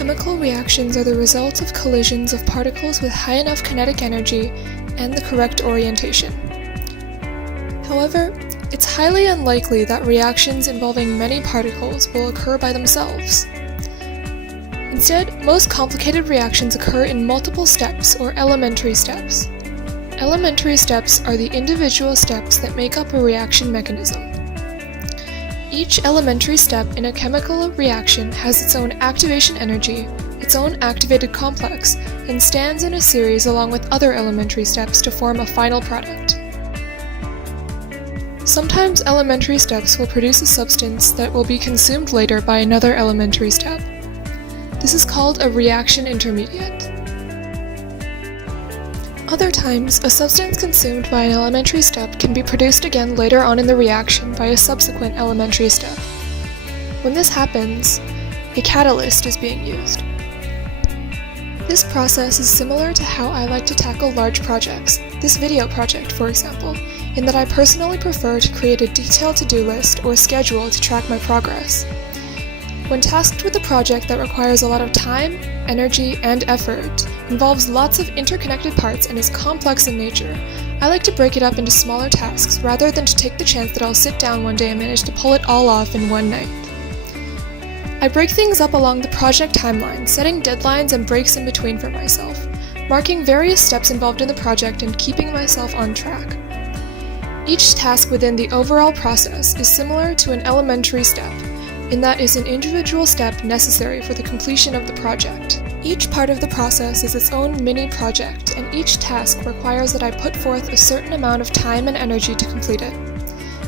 Chemical reactions are the result of collisions of particles with high enough kinetic energy and the correct orientation. However, it's highly unlikely that reactions involving many particles will occur by themselves. Instead, most complicated reactions occur in multiple steps or elementary steps. Elementary steps are the individual steps that make up a reaction mechanism. Each elementary step in a chemical reaction has its own activation energy, its own activated complex, and stands in a series along with other elementary steps to form a final product. Sometimes elementary steps will produce a substance that will be consumed later by another elementary step. This is called a reaction intermediate. Other times, a substance consumed by an elementary step can be produced again later on in the reaction by a subsequent elementary step. When this happens, a catalyst is being used. This process is similar to how I like to tackle large projects, this video project for example, in that I personally prefer to create a detailed to-do list or schedule to track my progress. When tasked with a project that requires a lot of time, energy, and effort, involves lots of interconnected parts, and is complex in nature, I like to break it up into smaller tasks rather than to take the chance that I'll sit down one day and manage to pull it all off in one night. I break things up along the project timeline, setting deadlines and breaks in between for myself, marking various steps involved in the project and keeping myself on track. Each task within the overall process is similar to an elementary step, in that is an individual step necessary for the completion of the project. Each part of the process is its own mini-project, and each task requires that I put forth a certain amount of time and energy to complete it.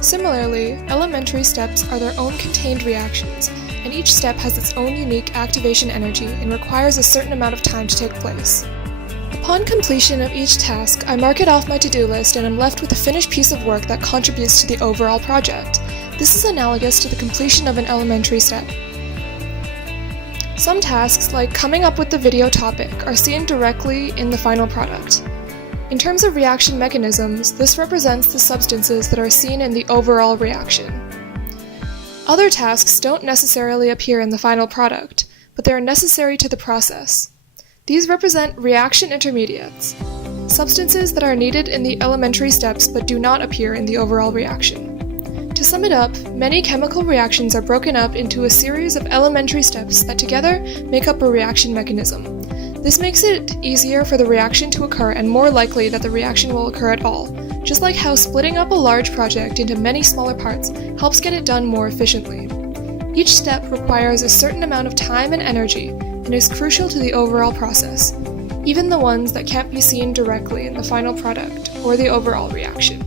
Similarly, elementary steps are their own contained reactions, and each step has its own unique activation energy and requires a certain amount of time to take place. Upon completion of each task, I mark it off my to-do list and am left with a finished piece of work that contributes to the overall project. This is analogous to the completion of an elementary step. Some tasks, like coming up with the video topic, are seen directly in the final product. In terms of reaction mechanisms, this represents the substances that are seen in the overall reaction. Other tasks don't necessarily appear in the final product, but they are necessary to the process. These represent reaction intermediates, substances that are needed in the elementary steps but do not appear in the overall reaction. To sum it up, many chemical reactions are broken up into a series of elementary steps that together make up a reaction mechanism. This makes it easier for the reaction to occur and more likely that the reaction will occur at all, just like how splitting up a large project into many smaller parts helps get it done more efficiently. Each step requires a certain amount of time and energy and is crucial to the overall process, even the ones that can't be seen directly in the final product or the overall reaction.